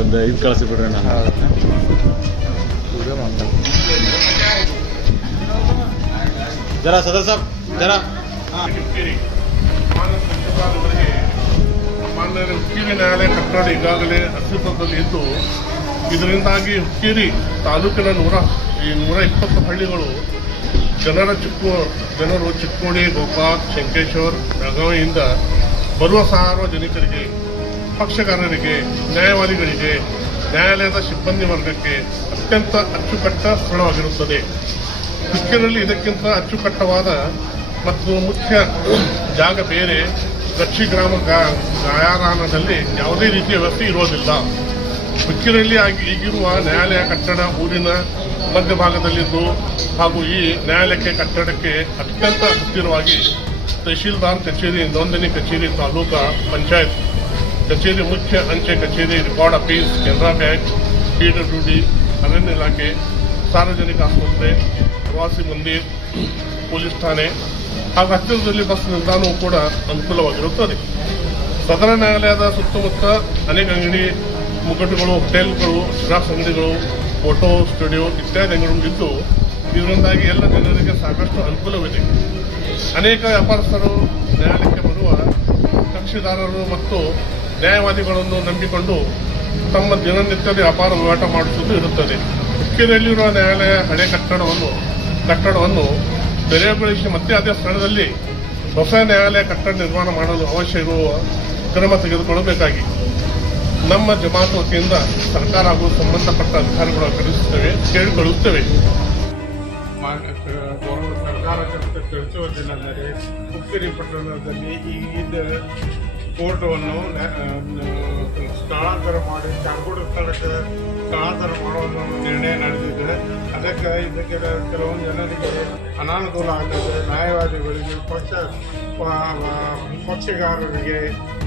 ಒಂದು ಇದು ಕಳಿಸಿಬಿಡ್ರಿ ನಾನು. ಜರ ಸದರ್ ಸಾಬ್, ಜರ. ಮಾನ್ಯ ಹುಕ್ಕೇರಿ ನ್ಯಾಯಾಲಯ ಕಟ್ಟಡ ಈಗಾಗಲೇ ಅಸ್ತಿತ್ವದಲ್ಲಿ ಇದ್ದು ಇದರಿಂದಾಗಿ ಹುಕ್ಕೇರಿ ತಾಲೂಕಿನ ನೂರ, ಈ ನೂರ ಇಪ್ಪತ್ತು ಹಳ್ಳಿಗಳು ಜನರ ಚಿಕ್ಕ, ಜನರು ಚಿಕ್ಕೋಡಿ ಗೋಪಾಲ್ ಶಂಕೇಶ್ವರ್ ಬೆಳಗಾವಿಯಿಂದ ಬರುವ ಸಾರ್ವಜನಿಕರಿಗೆ ಪಕ್ಷಗಾರರಿಗೆ, ನ್ಯಾಯವಾದಿಗಳಿಗೆ, ನ್ಯಾಯಾಲಯದ ಸಿಬ್ಬಂದಿ ವರ್ಗಕ್ಕೆ ಅತ್ಯಂತ ಅಚ್ಚುಕಟ್ಟ ಸ್ಥಳವಾಗಿರುತ್ತದೆ. ಹುಕ್ಕೇರಿಯಲ್ಲಿ ಇದಕ್ಕಿಂತ ಅಚ್ಚುಕಟ್ಟವಾದ ಮತ್ತು ಮುಖ್ಯ ಜಾಗ ಬೇರೆ ಗಚ್ಚಿ ಗ್ರಾಮ ಗಾಯಾರಾನದಲ್ಲಿ ಯಾವುದೇ ರೀತಿಯ ವ್ಯವಸ್ಥೆ ಇರೋದಿಲ್ಲ ಹುಕ್ಕೇರಿಯಲ್ಲಿ ಆಗಿ ಈಗಿರುವ ನ್ಯಾಯಾಲಯ ಕಟ್ಟಡ ಊರಿನ ಮಧ್ಯಭಾಗದಲ್ಲಿದ್ದು ಹಾಗೂ ಈ ನ್ಯಾಯಾಲಯಕ್ಕೆ ಕಟ್ಟಡಕ್ಕೆ ಅತ್ಯಂತ ಹತ್ತಿರವಾಗಿ ತಹಶೀಲ್ದಾರ್ ಕಚೇರಿ, ನೋಂದಣಿ ಕಚೇರಿ ತಾಲೂಕಾ ಪಂಚಾಯತ್ ಕಚೇರಿ, ಮುಖ್ಯ ಅಂಚೆ ಕಚೇರಿ, record office, Canara bank P W D, ಅರಣ್ಯ ಇಲಾಖೆ, ಸಾರ್ವಜನಿಕ ಆಸ್ಪತ್ರೆ, ಪ್ರವಾಸಿ ಮಂದಿರ್, ಪೊಲೀಸ್ ಠಾಣೆ, ಹಾಗೂ ಹತ್ತಿರದಲ್ಲಿ ಬಸ್ ನಿಲ್ದಾಣವೂ ಕೂಡ ಅನುಕೂಲವಾಗಿರುತ್ತದೆ. ಸದರ ನ್ಯಾಯಾಲಯದ ಸುತ್ತಮುತ್ತ ಅನೇಕ ಅಂಗಡಿ, ಮುಗ್ಗಟ್ಟುಗಳು, ಹೋಟೆಲ್ಗಳು ಜಿರಾಕ್ಸ್ ಅಂಗಡಿಗಳು ಫೋಟೋ ಸ್ಟುಡಿಯೋ ಇತ್ಯಾದಿ ಅಂಗಡಿಗಳಿದ್ದು ಇದರಿಂದಾಗಿ ಎಲ್ಲ ಜನರಿಗೆ ಸಾಕಷ್ಟು ಅನುಕೂಲವಿದೆ. ಅನೇಕ ವ್ಯಾಪಾರಸ್ಥರು ನ್ಯಾಯಾಲಯಕ್ಕೆ ಬರುವ ಕಕ್ಷಿದಾರರು ಮತ್ತು ನ್ಯಾಯವಾದಿಗಳನ್ನು ನಂಬಿಕೊಂಡು ತಮ್ಮ ದಿನನಿತ್ಯದ ವ್ಯಾಪಾರ ವಹಿವಾಟ ಮಾಡಿಸುವುದು ಇರುತ್ತದೆ. ಉಕ್ಕಿನಲ್ಲಿರುವ ನ್ಯಾಯಾಲಯ ಹಳೆ ಕಟ್ಟಡವನ್ನು ಕಟ್ಟಡವನ್ನು ತೆರೆಯಗೊಳಿಸಿ ಮತ್ತೆ ಅದೇ ಸ್ಥಳದಲ್ಲಿ ಹೊಸ ನ್ಯಾಯಾಲಯ ಕಟ್ಟಡ ನಿರ್ಮಾಣ ಮಾಡಲು ಅವಶ್ಯ ಇರುವ ಕ್ರಮ ತೆಗೆದುಕೊಳ್ಳಬೇಕಾಗಿ ನಮ್ಮ ಜಮಾತ್ ವತಿಯಿಂದ ಸರ್ಕಾರ ಹಾಗೂ ಸಂಬಂಧಪಟ್ಟ ಅಧಿಕಾರಿಗಳು ಕಳಿಸುತ್ತೇವೆ ಕೇಳಿಕೊಳ್ಳುತ್ತವೆ. ಸರ್ಕಾರ ತಿಳಿಸುವುದೇನೆಂದರೆ ಹುಕ್ಕೇರಿ ಪಟ್ಟಣದಲ್ಲಿ ಈಗಿದ್ದ ಕೋರ್ಟವನ್ನು ಸ್ಥಳಾಂತರ ಮಾಡಿ ಚಾರ್ಕೋಡ ಸ್ಥಳಕ್ಕೆ ಸ್ಥಳಾಂತರ ಮಾಡೋದು ನಿರ್ಣಯ ನಡೆದಿದೆ. ಅದಕ್ಕೆ ಇದಕ್ಕೆ ಕೆಲವೊಂದು ಜನರಿಗೆ ಅನಾನುಕೂಲ ಆಗ್ತದೆ. ನ್ಯಾಯವಾದಿಗಳಿಗೆ, ಪಕ್ಷ ಪಕ್ಷಗಾರರಿಗೆ,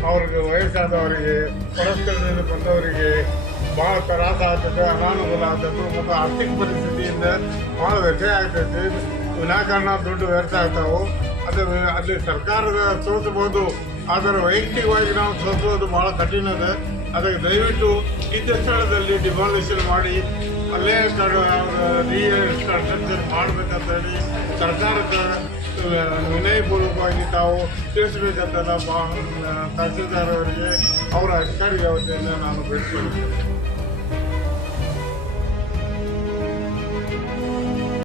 ಅವ್ರಿಗೆ ವಯಸ್ಸಾದವರಿಗೆ ಪರಸ್ಪರದಿಂದ ಬಂದವರಿಗೆ ಭಾಳ ತ್ರಾಸ ಆಗ್ತದೆ, ಅನಾನುಕೂಲ ಆಗ್ತದೆ ಮತ್ತು ಆರ್ಥಿಕ ಪರಿಸ್ಥಿತಿಯಿಂದ ಭಾಳ ವ್ಯತ್ಯಯ ಆಗ್ತೈತಿ ವಿನಾಕಾರಣ ದುಡ್ಡು ವ್ಯರ್ಥ ಆಗ್ತಾವೆ. ಅದು, ಅಲ್ಲಿ ಸರ್ಕಾರದ ಸೋಸಬಹುದು ಆದರೆ ವೈಯಕ್ತಿಕವಾಗಿ ನಾವು ಸೋಸೋದು ಭಾಳ ಕಠಿಣ ಇದೆ. ಅದಕ್ಕೆ ದಯವಿಟ್ಟು ಇದ್ದ ಸ್ಥಳದಲ್ಲಿ ಡಿಮಾಲಿಷನ್ ಮಾಡಿ, ಅಲ್ಲೇ ರೀಕನ್ಸ್ಟ್ರಕ್ಷನ್ ಮಾಡಬೇಕಂತ ಹೇಳಿ ಸರ್ಕಾರದ ವಿನಯಪೂರ್ವಕವಾಗಿ ತಾವು ತಿಳಿಸಬೇಕಂತ ನಮ್ಮ ತಹಸೀಲ್ದಾರ್ ಅವರಿಗೆ ಅವರ ಅಧಿಕಾರಿ ವ್ಯವಸ್ಥೆಯನ್ನು ನಾನು ಬೇಡಿಕೊಳ್ಳುತ್ತೇನೆ.